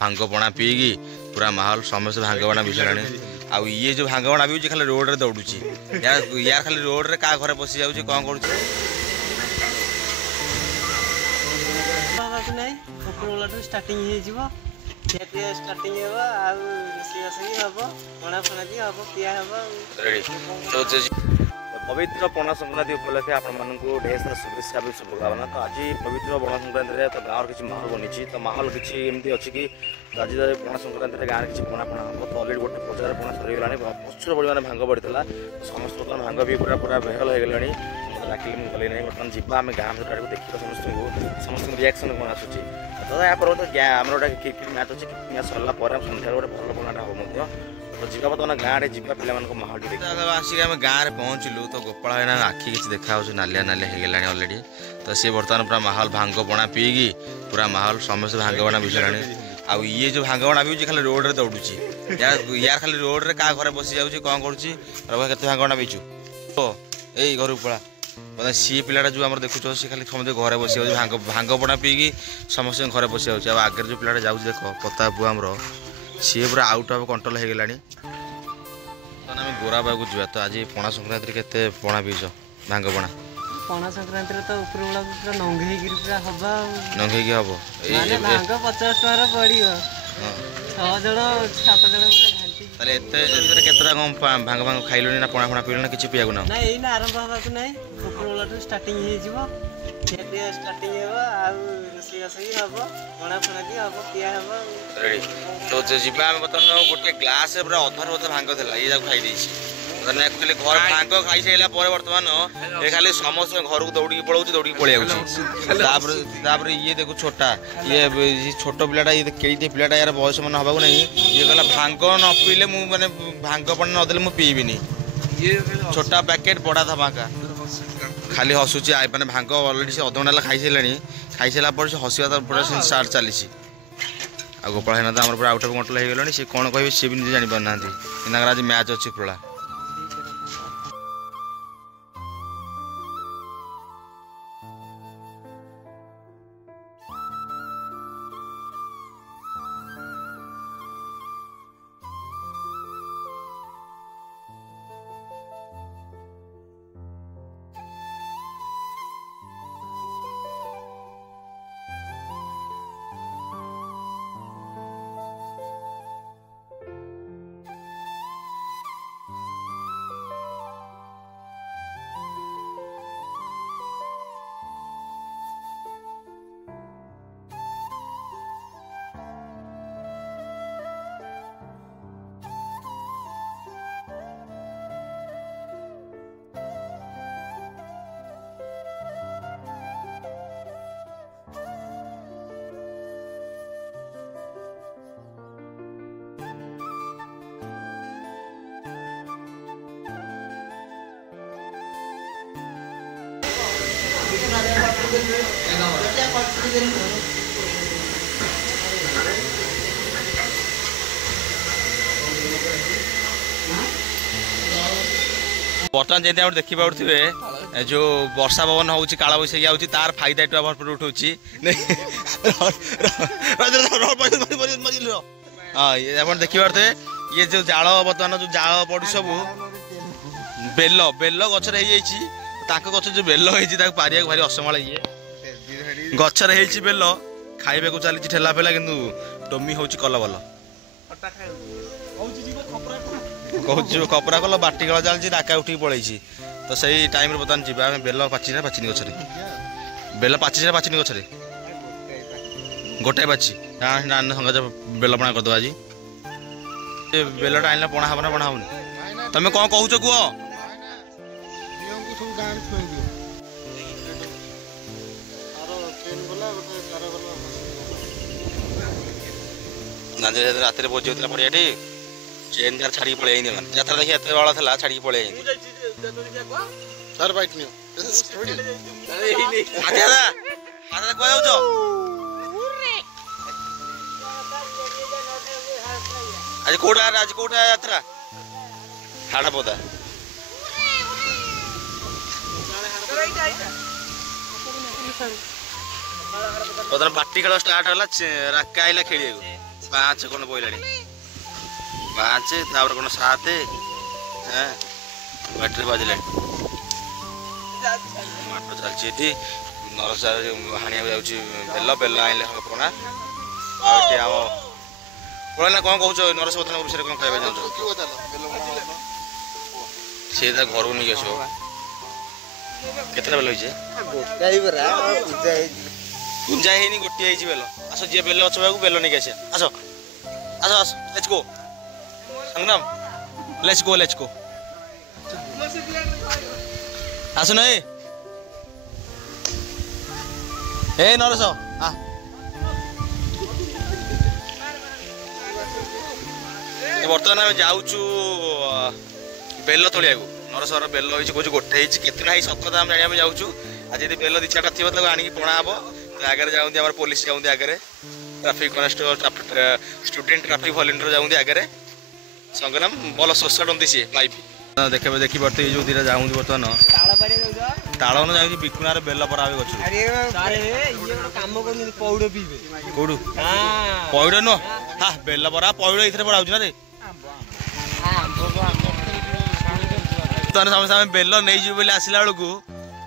भांग पणा पीकी पूरा माहौल समस्त भांग पणा पी सारे आ ये जो भांग पणा पीछे खाली रोड रे दौड़ुची यार खाली रोड रे का घरे पशि जाऊँ कौन कर स्टार्टिंग स्टार्टिंग पवित्र पणा संक्रांति उपलक्षे आपको ढेर सारा शुभेच्छा भी शुभकामना। तो आज पवित्र पणा संक्रांति तो गाँव किसी माहौल बनी तो माहौल किसी एमती अच्छी कि आज पणा संक्रांति गाँव किसी पणा पणा हम तो अलरेडी गोटे प्रचार पणा सरीगला प्रचुर परिमाण भांग पड़ता समस्त बर्तमान भांग भी पूरा पूरा बेहल हो गला डाकिली मुझे गली नहीं बर्तमान जीवा आम गाँव आड़क देखा समस्त रिएक्शन कौन आसूँ तो या पर आम गोटे क्रिकेट मैच अच्छे क्रिकेट मैच सरला सन्ध्या गोटे भल पणाटा हो तो जीवा बर्तमान गाँव में जीवा पिला माहौल आसिक आम गाँव में पहुँचलु तो गोपाल भाईना आखि किसी देखा नालिया नालिया हो गला अलरेडी तो सी बर्तमान पूरा माहौल भांग पणा पीकी पूरा माहौल समस्त भांग पणा पी सारे आ ये जो भांग पणा पीछे खाली रोड रे दौड़ुची यार खाली रोड रे का घरे बसी जाऊँ कौन कर केते भांग पणा पीचु ओ यही घर पड़ा मतलब सी पिलाटा जो आम देखुच सी खाली समझे घरे बसी जाऊँ भांग पणा पीकी समस्त घरे बसी जाऊँ आगे जो पिलाटा जाऊँ देख पता पुआ आमर सी पूरा आउट ऑफ कंट्रोल हो गला आम गोरा बाबू जा तो आज पणा संक्रांति केते पणा पीच भांग पणा पणा संक्रांति तो ऊपर वाला पूरा नंगेई पूरा हवा नंगेई हम माने भांग 50 टका पड़ियो 6 जण 7 जण ताले एते भीतर केतरा कम भांग भांग खाइलोनी ना पणा पणा पीलो ना किछि पियागु ना ना एई ना आरंभ हवा को नै ऊपर वाला स्टार्टिंग हे जीवो खेते स्टार्टिंग हेबो आ रोसई हबो पणा पणा की हबो पिया हबो रेडी तो जे जीवा हम बतन गोटे ग्लास पूरा अधर अधर भांग थला ये जा खाइ देछि एक्चुअली घर भांग खाई सारा पर बर्तमान ये खाली समस्त घर को दौड़ी पलाऊ दौड़ी पलि ये देखो छोटा ये छोट पिलाटा ये कई पिलाटा यार बयस मन हवा नहीं ये कहला भांग न पीले मुझे भांग पड़े नदेले मुझे पीबिनी छोटा पैकेट बड़ा धमाका खाली हसुची मैंने भांग अलरेडी से अध घंटा खाई सारा पर से हसवा पूरा स्टार्ट चली आ गोपाल भाईना तो आम पूरा आउट ऑफ कंट्रोल हो गला सी कौन कहे सी भी जानी पार ना आज मैच अच्छी पूरा बर्तमान जमी आप देखी पारे जो वर्षा पवन हो काला बैशाखी आउची तार फायदा एटा भरपूर उठाऊँ हाँ देखी पारे ये जो जाल बर्तमान जो जाल पड़ी सब बेल बेल गचर गच जो बेल हो पारिया भारी असमाल ये गचर हो बेल खाइबा को चली ठेला फेला कि डमी हूँ कल बल कहूँ कपड़ा कल बाटी कल चलती डाका उठिक पलैसी तो सही टाइम बर्तमान जी बेल पाची ना पाचिनी गचरे बेल पाची ना पाचिनी गचरे गोटाए पाची संग बेल पणा करदे आज बेलटा आनला पणा हम ना पणा हम तुम कौन कहूच कह रात भोजी होता पड़िया चेन जार छाड़ी पलि यात्रा देखिए एत बड़ा था छाड़ी पलि आज कोटा यात्रा हाड़ा पोदा बाटी खेल स्टार्ट है राका आइला खेल ପାଞ୍ଚ କ'ଣ ପଇଲାଣି 5 ତାପରେ କ'ଣ 7 ହଁ ବ୍ୟାଟେରୀ ବାଜିଲାଣି ମାଠ ଚାଲିଛି ଏଠି ନରସାର ହାଣିବାକୁ ଯାଉଛି ବେଲ ଆଣିଲେ ହେବ ପଣା ଆଉ ଏଠି ଆମ ନା କ'ଣ କହୁଛ ନରସ ବର୍ତ୍ତମାନ ବିଷୟରେ କ'ଣ ଖାଇବା ଚାହୁଁଛ ସେ ତା ଘରକୁ ନେଇକି ଆସିବ କେତେଟା ବେଲ ହେଇଛି ପୂଜା ହେଇନି ଗୋଟିଏ ହେଇଛି ବେଲ ଆସ ଯିଏ ବେଲ ଅଛ ବେଲ ନେଇକି ଆସିବା ଆସ ଆସ ଆସ let's go Sangram let's go ଆସୁନ ଏ ନରସ ବର୍ତ୍ତମାନ ଆମେ ଯାଉଛୁ ବେଲ ତୋଳିବାକୁ ନରସର ବେଲ ହେଇଛି କହୁଛୁ ଗୋଟେ ହେଇଛି କେତେଟା ହେଇ ସତତା ଆମେ ଜାଣିବା ପାଇଁ ଯାଉଛୁ ଆଜି ଯଦି ବେଲ 2-4ଟା ଥିବ ତାକୁ ଆଣିକି ପଣା ହବ ଆଗରେ ଯାଉନ୍ତି ଆମର ପୋଲିସ ଯାଉନ୍ତି ଆଗରେ ट्राफिक स्टूडेंट ट्राफिक वॉलंटियर जाऊँगी आगे संग्राम भल सोसाड़ती सी पाइप देखी पार्थ जो दीटा जाऊँगी बर्तमान ताल न जाऊँगी बिकुनार बेल परा गछ कौटू पौड़ नुह हाँ बेल परा पौड़ ये पड़ा ना रे समस्ते बेल नहीं जी बोले आसला बेलू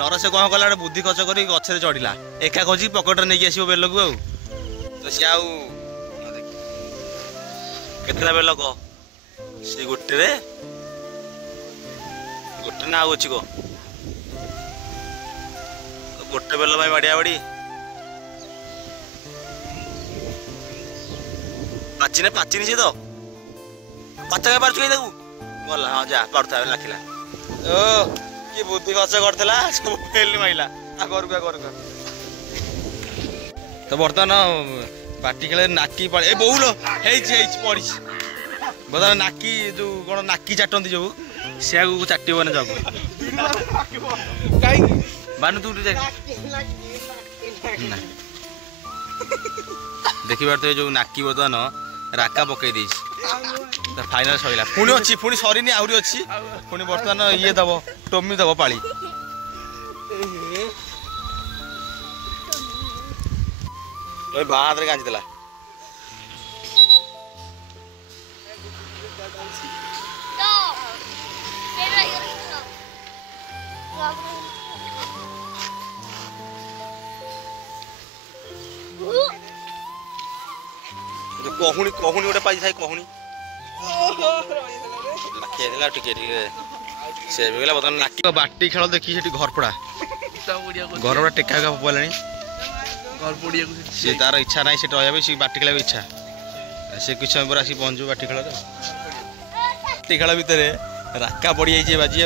नरसे कौन कला बुद्धि खर्च कर गचर चढ़ला एका खोजी पकेट नहीं आसो बेल को तो सी केतला बेल कह से गोटे गोटे ना आउ अच्छी कह गोटे बेल बाड़िया बाड़ी पाचिने पाचिनी से तो पाचा क्या पार्छ गला हाँ जा पार्थ लाखिला ओ कि बुद्धि खर्च करला सब फेल माइला घर तो बर्तमान बाटी खेल नाकी ए बहुल पड़ी बर्तमान नाकी जो कौन नाकी चाटती जो सिया चाटब ना जग बानू तू देखी पार्थ जो नाकी बर्तमान राका पकई दे फाइनाल सैला पुणी अच्छी पुणी सरीनी आहरी अच्छी पुणी बर्तमान ये दब टोमी दब पाली बाँ हाथ में गांची देला कहूनी कहूनी गोटे पाई थाई कहूनी लाखिया देला टिके टिके से बेला बतन नाकी बाटी खेल देखी सेठी घर पड़ा घर पड़ा टेका का पलानी सी तार इच्छा ना से रहा सी बाटी खेल इच्छा से कुछ समय पर आसी पहुँचू बाटी खेल बाटी खेल भितर राका पड़ जाइए बाजी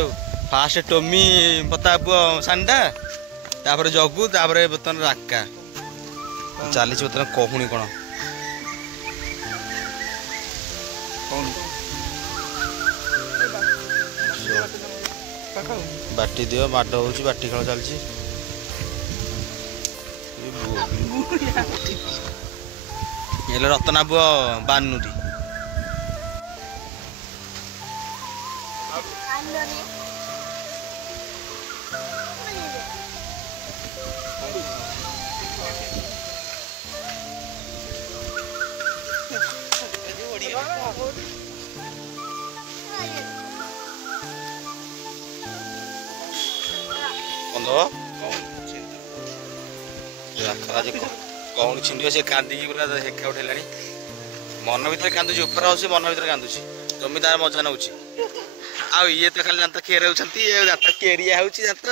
फास्ट टोमी पता पुआ सानटा तापर जगू तापर बर्तमान राका चली बर्तमान कहूनी कौन बाटी दियो माड हो बाटी खेल चलती रतना पुआ बानुटी कौन छिंडी से कांदी पूरा हेका उठेला मन भर कांदुची ऊपर आस मन भर कांदुची जमी तार मजा नौ ये तो खाली दात केर दात केरिया हो दात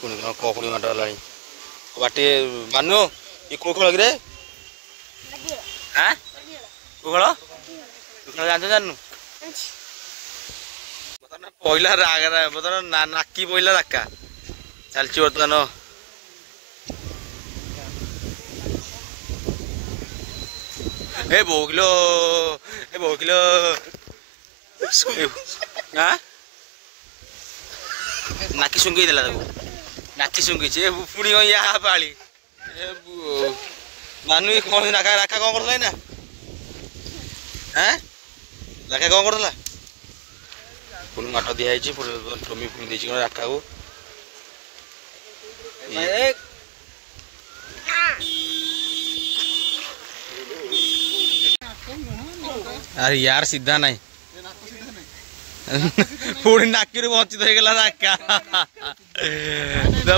पुणी ककुड़ी माट गला बाटे मानु ये कौ खेल कि हाँ कौ खेल जान जानू पहला बर्तमान नाकी पहला राका चलती बर्तमान ए बहु किलो हाँ नाकी सुंगी देला नाकी सुंगी पुणी या पाली मानु कौन राका राका कौन कर हाँ राका कौन कर पुणी माट दिखाई टोमी पुणी देती आठा को अरे यार सीधा नहीं पुणी नाक वंचित हो गला नाका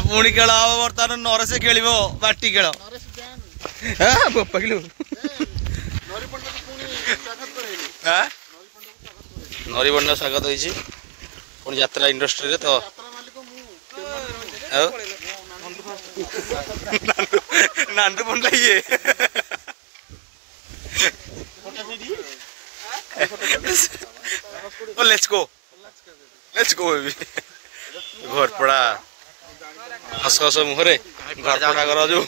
पुणी खेल हम बर्तमान नरेश खेल बाटी खेल बोपाकिलु नरीबंड स्वागत होती पुणी यात्रा इंडस्ट्री तो नांदू पंडा ये लेट्स गो बेबी घर पड़ा हस हस मुहरे घर पड़ा कर जो